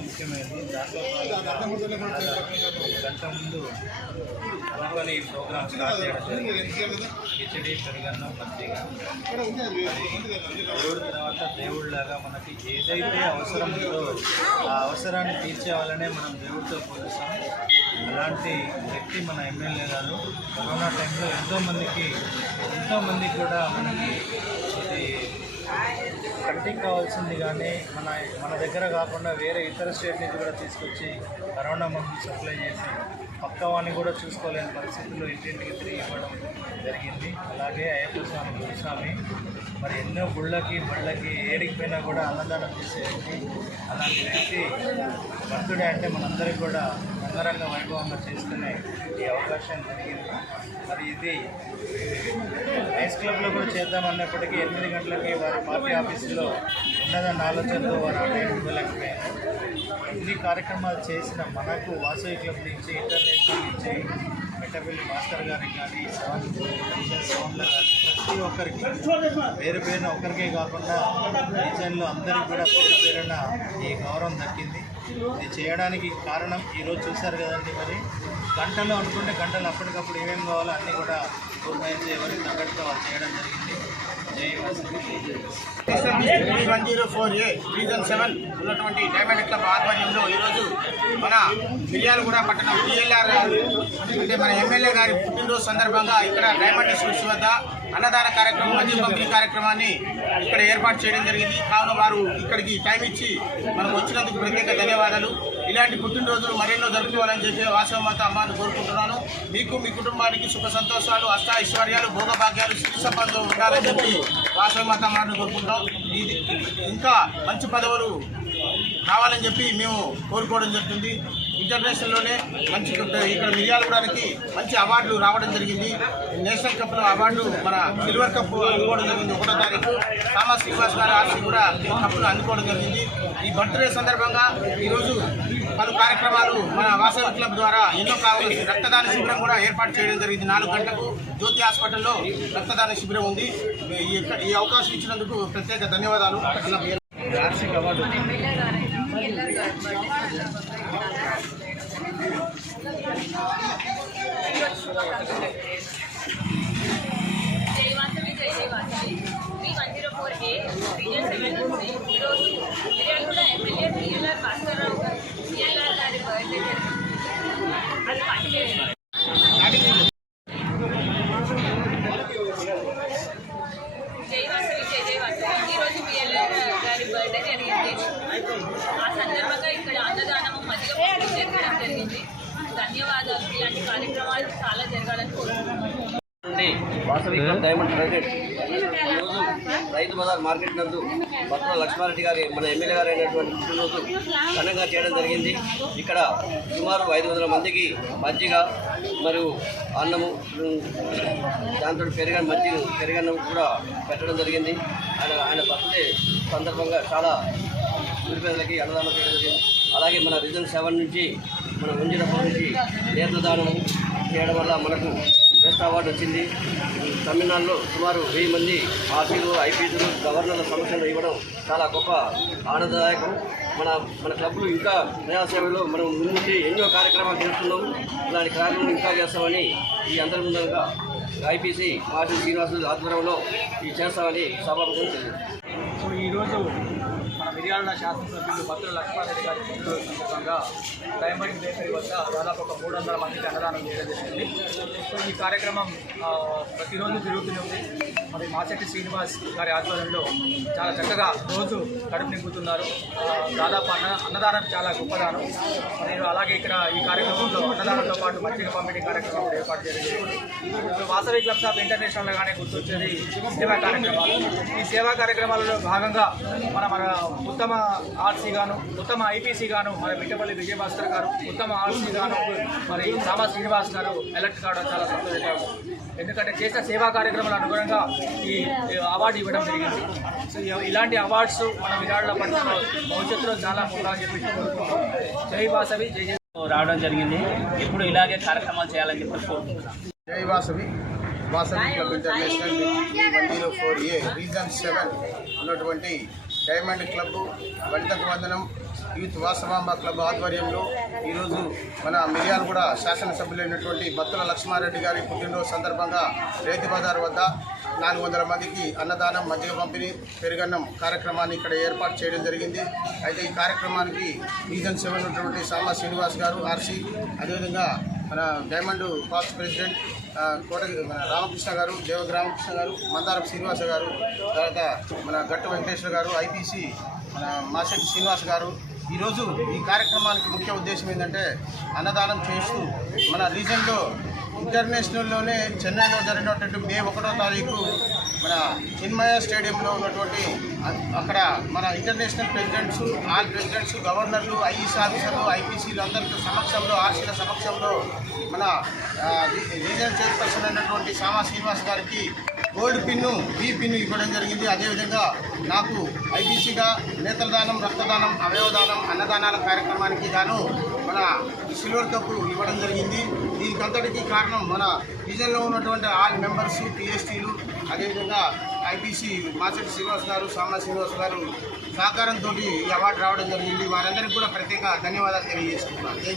ముఖ్యమైనది దాంట్లో గంట ముందు ఈ ప్రోగ్రామ్ స్టార్ట్ చేయడం జరిగింది కిచడి పెరుగన్నం మజ్జిగ దేవుడి తర్వాత దేవుడిలాగా మనకి ఏదైతే అవసరం ఉందో ఆ అవసరాన్ని తీర్చే వాళ్ళనే మనం దేవుడితో పోలుస్తాం అలాంటి వ్యక్తి మన ఎమ్మెల్యే గారు కరోనా టైంలో ఎంతోమందికి ఎంతోమందికి కూడా మనకి ఇది కంటికి కావాల్సింది కానీ మన మన దగ్గర కాకుండా వేరే ఇతర స్టేట్ నుంచి కూడా తీసుకొచ్చి కరోనా మందులు సప్లై చేసి పక్క వాడిని కూడా చూసుకోలేని పరిస్థితుల్లో ఇంటింటికి తిరిగి ఇవ్వడం జరిగింది. అలాగే అయ్యప్ప స్వామి గురుస్వామి మరి ఎన్నో గుళ్ళకి బళ్ళకి ఏడికి పోయినా కూడా అన్నదానం చేసే వ్యక్తి అలాంటి వ్యక్తి భక్తుడే అంటే మనందరికీ కూడా సుందరంగా వైభవంగా చేసుకునే ఈ అవకాశం జరిగింది. మరి ఇది నైస్ క్లబ్లో కూడా చేద్దాం అన్నప్పటికీ ఎనిమిది గంటలకి వారి పార్టీ ఆఫీసులో ఉన్నదన్న ఆలోచనతో వారు ఆ టైం ఇవ్వలేకపోయారు ఇన్ని కార్యక్రమాలు చేసిన మనకు వాసవి క్లబ్ నుంచి ఇంటర్నేషనల్ నుంచి మెట్టపల్లి మాస్టర్ గారికి కానీ సెవెన్ సెవెన్లో కానీ ప్రతి ఒక్కరికి పేరు పేరున ఒకరికే కాకుండా రీజన్లో అందరికీ కూడా పేరు పేరున ఈ గౌరవం దక్కింది. ఇది చేయడానికి కారణం ఈరోజు చూశారు కదండి మరి. గంటల్లో అనుకుంటే గంటలు అప్పటికప్పుడు ఏమేమి కావాలో అన్నీ కూడా పూర్ణయించి ఎవరికి తగ్గట్టుగా వాళ్ళు చేయడం జరిగింది. One zero four A region seven ఉన్నటువంటి డైమండ్ క్లబ్ ఆధ్వర్యంలో ఈరోజు మన మిర్యాలగూడ పట్టణం పిఎల్ఆర్ అంటే మన ఎమ్మెల్యే గారి పుట్టినరోజు సందర్భంగా ఇక్కడ డైమండ్ స్కూల్స్ వద్ద అన్నదాన కార్యక్రమం మద్యం పంపిణీ కార్యక్రమాన్ని ఇక్కడ ఏర్పాటు చేయడం జరిగింది. కావున వారు ఇక్కడికి టైం ఇచ్చి మనం వచ్చినందుకు ప్రత్యేక ధన్యవాదాలు. ఇలాంటి పుట్టినరోజులు మరెన్నో జరుపుకోవాలని చెప్పి వాసవమాత అమ్మను కోరుకుంటున్నాను. మీకు మీ కుటుంబానికి సుఖ సంతోషాలు అష్ట ఐశ్వర్యాలు భోగభాగ్యాలు సిరి సంపదలు ఉండాలని చెప్పి వాసవమాత అమ్మను కోరుకుంటాం ఇది ఇంకా మంచి పదవులు కావాలని చెప్పి మేము కోరుకోవడం జరుగుతుంది. ఇంటర్నేషనల్లోనే మంచి ఇక్కడ మిర్యాలగూడానికి మంచి అవార్డులు రావడం జరిగింది. నేషనల్ కప్లో అవార్డు మన సిల్వర్ కప్ అందుకోవడం జరిగింది. ఒకటో తారీఖు రామా శ్రీనివాస్ గారు ఆర్సీ కూడా కప్పులు అందుకోవడం జరిగింది. ఈ బర్త్డే సందర్భంగా ఈరోజు పలు కార్యక్రమాలు మన వాసవి క్లబ్ ద్వారా ఎన్నో కావాలి రక్తదాన శిబిరం కూడా ఏర్పాటు చేయడం జరిగింది. నాలుగు గంటలకు జ్యోతి హాస్పిటల్లో రక్తదాన శిబిరం ఉంది. ఈ ఈ అవకాశం ఇచ్చినందుకు ప్రత్యేక ధన్యవాదాలు. వార్షిక అవార్డు జై వాసవి జై జై వాసవి మీ one zero four A region seven నుంచి ఈరోజు మిర్యాలగూడ ఎమ్మెల్యే పిఎల్ఆర్ భాస్కర్రావు గారు పిఎల్ఆర్ గారి బర్త్డే జరిగింది అది పార్టీ జై వాసవి జై జై వాసవి ఈరోజు పిఎల్ఆర్ గారి బర్త్డే జరిగింది ఆ సందర్భంగా ఇక్కడ అన్నదానం మధ్య జరగడం జరిగింది ధన్యవాదాలు ఇలాంటి కార్యక్రమాలు చాలా జరగాలని కోరుకుంటున్నాను నుండి వాసవి క్లబ్ డైమండ్ ఈరోజు రైతు బజార్ మార్కెట్ నందు భక్తుల లక్ష్మారెడ్డి గారి మన ఎమ్మెల్యే గారు అయినటువంటి పుట్టినరోజు ఘనంగా చేయడం జరిగింది. ఇక్కడ సుమారు ఐదు వందల మందికి మజ్జిగ మరియు అన్నము దాంతో పెరిగిన మజ్జిగ పెరిగన్నం కూడా పెట్టడం జరిగింది. ఆయన ఆయన బర్త్డే సందర్భంగా చాలా నిరుపేదలకి అన్నదానం చేయడం జరిగింది. అలాగే మన రీజన్ సెవెన్ నుంచి మన ఉంజిరపూర్ నుంచి నేత్రదానం చేయడం వల్ల మనకు బెస్ట్ అవార్డు వచ్చింది. తమిళనాడులో సుమారు వెయ్యి మంది ఆర్టీలు ఐపీలు గవర్నర్ల సమస్యలు ఇవ్వడం చాలా గొప్ప ఆనందదాయకం. మన మన క్లబ్లు ఇంకా ప్రజాసేవలో మనం ముందుండి ఎన్నో కార్యక్రమాలు చేస్తున్నాం. ఇలాంటి కార్యక్రమం ఇంకా చేస్తామని ఈ అంతర్ముందంగా ఐపీసీ మాజీ శ్రీనివాసులు ఆధ్వర్యంలో ఈ చేస్తామని సభాపతి తెలియదు ఈరోజు మన మిర్యాల శాసనసభ్యులు భద్ర లక్ష్మారెడ్డి గారి పుట్టినరోజు సందర్భంగా డైమండ్ బేకరీ వద్ద దాదాపు ఒక మూడు వందల మందికి అన్నదానం చేయడం జరిగింది. సో ఈ కార్యక్రమం ప్రతిరోజు జరుగుతుంది మరి మాచెట్టి శ్రీనివాస్ గారి ఆధ్వర్యంలో చాలా చక్కగా రోజు కడుపు నింపుతున్నారు. దాదాపు అన్న అన్నదానం చాలా గొప్పదానం. నేను అలాగే ఇక్కడ ఈ కార్యక్రమంలో అన్నదానంతో పాటు మజ్జిగ పంపిణీ కార్యక్రమం కూడా ఏర్పాటు చేయడం జరిగింది. ఇప్పుడు వాసవి క్లబ్స్ ఆఫ్ ఇంటర్నేషనల్ గుర్తొచ్చేది సేవా కార్యక్రమాలు. ఈ సేవా కార్యక్రమాలలో భాగంగా మన మన ఉత్తమ ఆర్సీ గాను ఉత్తమ ఐపీసీ గాను మన మిట్టపల్లి విజయభాస్కర్ గారు ఉత్తమ ఆర్సీ గాను మరి సామా శ్రీనివాస్ గారు ఎలక్ట్ కావడం చాలా సంతోషకరం. ఎందుకంటే చేసిన సేవా కార్యక్రమాల అనుగుణంగా ఈ అవార్డు ఇవ్వడం జరిగింది. సో ఇలాంటి అవార్డ్స్ మన విరాళ పట్ల భవిష్యత్తులో చాలా ఉండాలని చెప్పి కోరుకుంటున్నాం. జై వాసవి జై జై. రావడం జరిగింది. ఇప్పుడు ఇలాగే కార్యక్రమాలు చేయాలని చెప్పి కోరుకుంటున్నాను Jai Vasavi Vasavi international four A region seven ఉన్నటువంటి డైమండ్ క్లబ్ వనితకు వందనం యూత్ వాసవాంబ క్లబ్ ఆధ్వర్యంలో ఈరోజు మన మిర్యాలగూడ శాసనసభ్యులైనటువంటి బత్తుల లక్ష్మారెడ్డి గారి పుట్టినరోజు సందర్భంగా రైతు బజార్ వద్ద నాలుగు వందల మందికి అన్నదానం మజ్జిగ పంపిణీ పెరుగన్నం కార్యక్రమాన్ని ఇక్కడ ఏర్పాటు చేయడం జరిగింది. అయితే ఈ కార్యక్రమానికి రీజన్ సెవెన్ ఉన్నటువంటి సామా శ్రీనివాస్ గారు ఆర్సీ అదేవిధంగా మన డైమండ్ పాస్ట్ ప్రెసిడెంట్ కోట మన రామకృష్ణ గారు దేవగ రామకృష్ణ గారు మందారం శ్రీనివాస గారు తర్వాత మన గట్టు వెంకటేశ్వర గారు ఐపీసీ మన మాసెట్టి శ్రీనివాస్ గారు. ఈరోజు ఈ కార్యక్రమానికి ముఖ్య ఉద్దేశం ఏంటంటే అన్నదానం చేస్తూ మన రీజన్లో ఇంటర్నేషనల్లోనే చెన్నైలో జరిగినటువంటి మే ఒకటో తారీఖు మన చిన్మయ స్టేడియంలో ఉన్నటువంటి అక్కడ మన ఇంటర్నేషనల్ ప్రెసిడెంట్స్ ఆల్ ప్రెసిడెంట్స్ గవర్నర్లు ఐఈసీ ఆఫీసర్లు ఐపీసీలు అందరితో సమక్షంలో ఆర్సీల సమక్షంలో మన రీజనల్ చైర్పర్సన్ అయినటువంటి సామా శ్రీనివాస్ గారికి గోల్డ్ పిన్ను బీ పిన్ను ఇవ్వడం జరిగింది. అదేవిధంగా నాకు ఐబీసీగా నేత్రదానం రక్తదానం అవయవదానం అన్నదానాల కార్యక్రమానికి గాను మన సిల్వర్ కప్పు ఇవ్వడం జరిగింది. దీనికంతటికి కారణం మన రీజన్లో ఉన్నటువంటి ఆల్ మెంబర్స్ పిఎస్టీలు అదేవిధంగా ఐపీసీ మాసటి శ్రీనివాస్ గారు సామా శ్రీనివాస్ గారు సహకారంతో ఈ అవార్డు రావడం జరిగింది. వారందరికీ కూడా ప్రత్యేక ధన్యవాదాలు తెలియజేసుకుంటున్నాను. జై